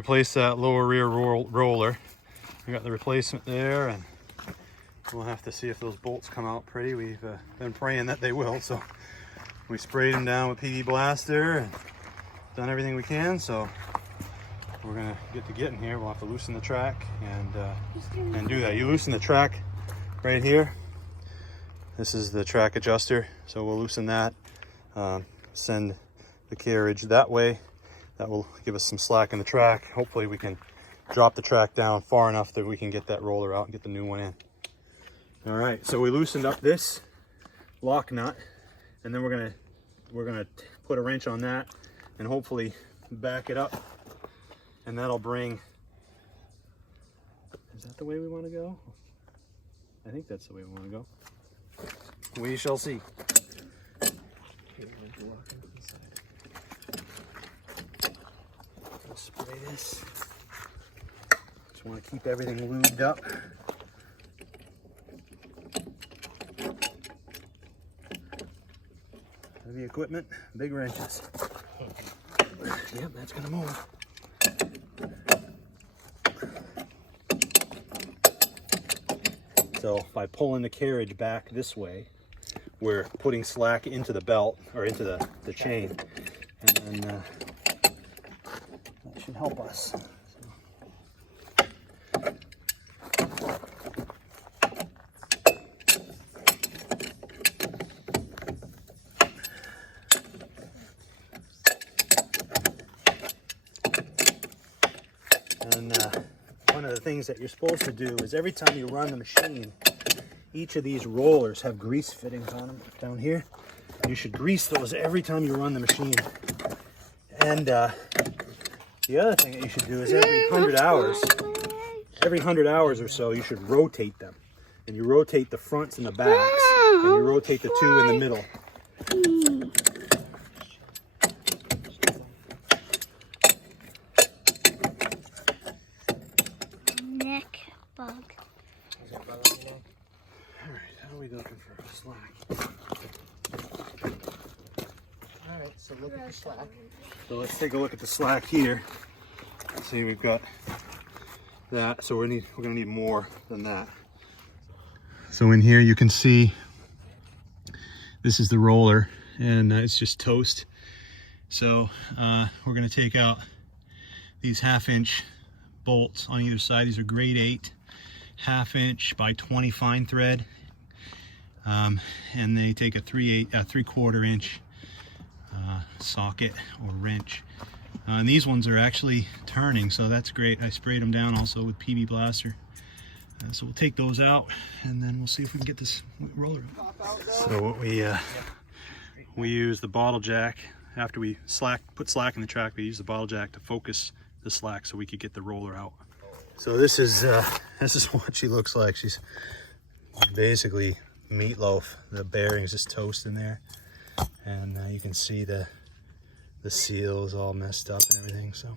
replace that lower rear roller. We got the replacement there, and we'll have to see if those bolts come out pretty. We've been praying that they will, so we sprayed them down with PV Blaster and done everything we can. So we're gonna get to getting here. We'll have to loosen the track and do that. You loosen the track right here. This is the track adjuster, so we'll loosen that, send the carriage that way. That will give us some slack in the track. Hopefully we can drop the track down far enough that we can get that roller out and get the new one in. All right, so we loosened up this lock nut, and then we're gonna put a wrench on that and hopefully back it up, and that'll bring, is that the way we want to go? I think that's the way we want to go. We shall see. I'll spray this. Just want to keep everything lubed up. Heavy equipment, big wrenches. Yep, that's gonna move. So by pulling the carriage back this way, we're putting slack into the belt, or into the chain, and then that should help us. And one of the things that you're supposed to do is every time you run the machine, each of these rollers have grease fittings on them down here. You should grease those every time you run the machine. And the other thing that you should do is every 100 hours or so, you should rotate them. And you rotate the fronts and the backs, and you rotate the two in the middle. Bug. Alright, how are we looking for slack? Alright, so look at the slack. So let's take a look at the slack here. See, we've got that, so we're gonna need more than that. So in here you can see this is the roller, and it's just toast. So we're gonna take out these 1/2 inch bolts on either side. These are grade 8 1/2 inch by 20 fine thread, and they take a 3/4 inch socket or wrench, and these ones are actually turning, so that's great. I sprayed them down also with PV Blaster, so we'll take those out, and then we'll see if we can get this roller out. So what we use the bottle jack. After we put slack in the track, we use the bottle jack to focus the slack so we could get the roller out. So this is what she looks like. She's basically meatloaf. The bearings just toast in there, and you can see the seals all messed up and everything. So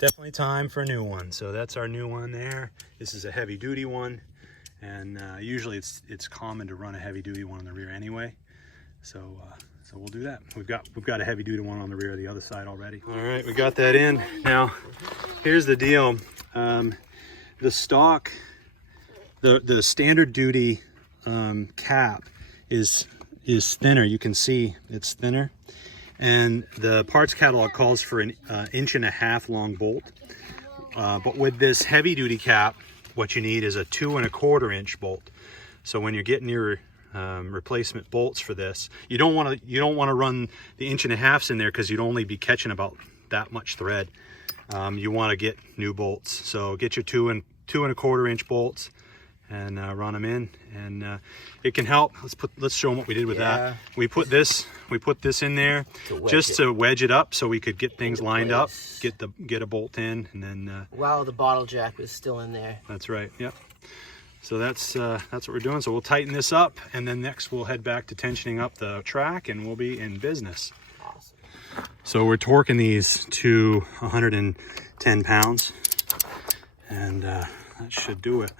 definitely time for a new one. So that's our new one there. This is a heavy duty one, and usually it's common to run a heavy duty one on the rear anyway. So we'll do that. We've got a heavy duty one on the rear of the other side already. All right, we got that in. Now here's the deal. The stock, the standard duty cap is thinner. You can see it's thinner, and the parts catalog calls for an 1.5 inch long bolt. But with this heavy duty cap, what you need is a 2.25 inch bolt. So when you're getting your replacement bolts for this, you don't want to run the 1.5 inches in there, because you'd only be catching about that much thread. You want to get new bolts, so get your 2.25 inch bolts and run them in, and it can help. Let's show them what we did with that. We put this in there to wedge it up, so we could get things lined up, get a bolt in, and then while the bottle jack was still in there. That's right. Yep. So that's what we're doing. So we'll tighten this up, and then next we'll head back to tensioning up the track, and we'll be in business. Awesome. So we're torquing these to 110 pounds, and that should do it.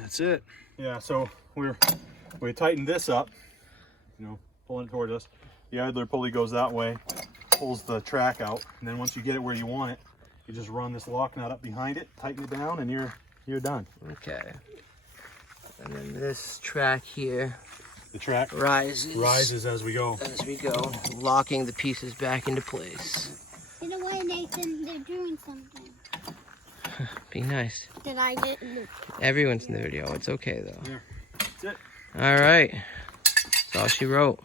That's it. Yeah, so we tightened this up, pulling it towards us. The idler pulley goes that way, pulls the track out, and then once you get it where you want it, You just run this lock nut up behind it, tighten it down, and you're done. Okay. And then this track here The track rises as we go. as we go, locking the pieces back into place. In a way, Nathan, they're doing something. Be nice. That I didn't. Everyone's in the video. It's okay though. Yeah, that's it. All right. That's all she wrote.